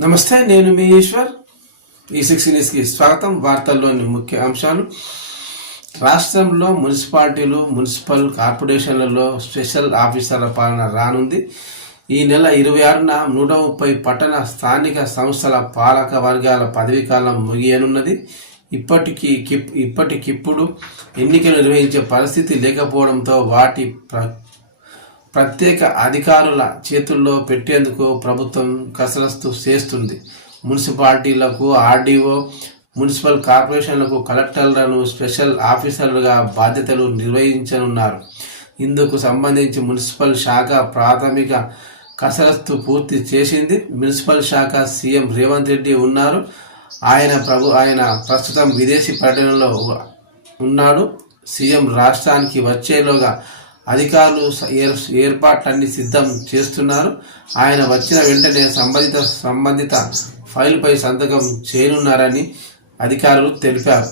నమస్తే నేను మీ ఈశ్వర్. ఈ సిక్స్ న్యూస్కి స్వాగతం. వార్తల్లోని ముఖ్య అంశాలు. రాష్ట్రంలో మున్సిపాలిటీలు మున్సిపల్ కార్పొరేషన్లలో స్పెషల్ ఆఫీసర్ల పాలన రానుంది. ఈ నెల ఇరవై ఆరున నూట ముప్పై పట్టణ స్థానిక సంస్థల పాలక వర్గాల పదవీ కాలం ముగియనున్నది. ఇప్పటికి కిప్- ఇప్పటికిప్పుడు ఎన్నికలు నిర్వహించే పరిస్థితి లేకపోవడంతో వాటి ప్ర ప్రత్యేక అధికారుల చేతుల్లో పెట్టేందుకు ప్రభుత్వం కసరత్తు చేస్తుంది. మున్సిపాలిటీలకు ఆర్డీఓ మున్సిపల్ కార్పొరేషన్లకు కలెక్టర్లను స్పెషల్ ఆఫీసర్లుగా బాధ్యతలు నిర్వహించనున్నారు. ఇందుకు సంబంధించి మున్సిపల్ శాఖ ప్రాథమిక కసరత్తు పూర్తి చేసింది. మున్సిపల్ శాఖ సీఎం రేవంత్ రెడ్డి ఉన్నారు. ఆయన ప్రభు ఆయన ప్రస్తుతం విదేశీ పర్యటనలో ఉన్నాడు. సీఎం రాష్ట్రానికి వచ్చేలోగా అధికారులు ఏర్ ఏర్పాట్లన్నీ సిద్ధం చేస్తున్నారు. ఆయన వచ్చిన వెంటనే సంబంధిత సంబంధిత ఫైల్పై సంతకం చేయనున్నారని అధికారులు తెలిపారు.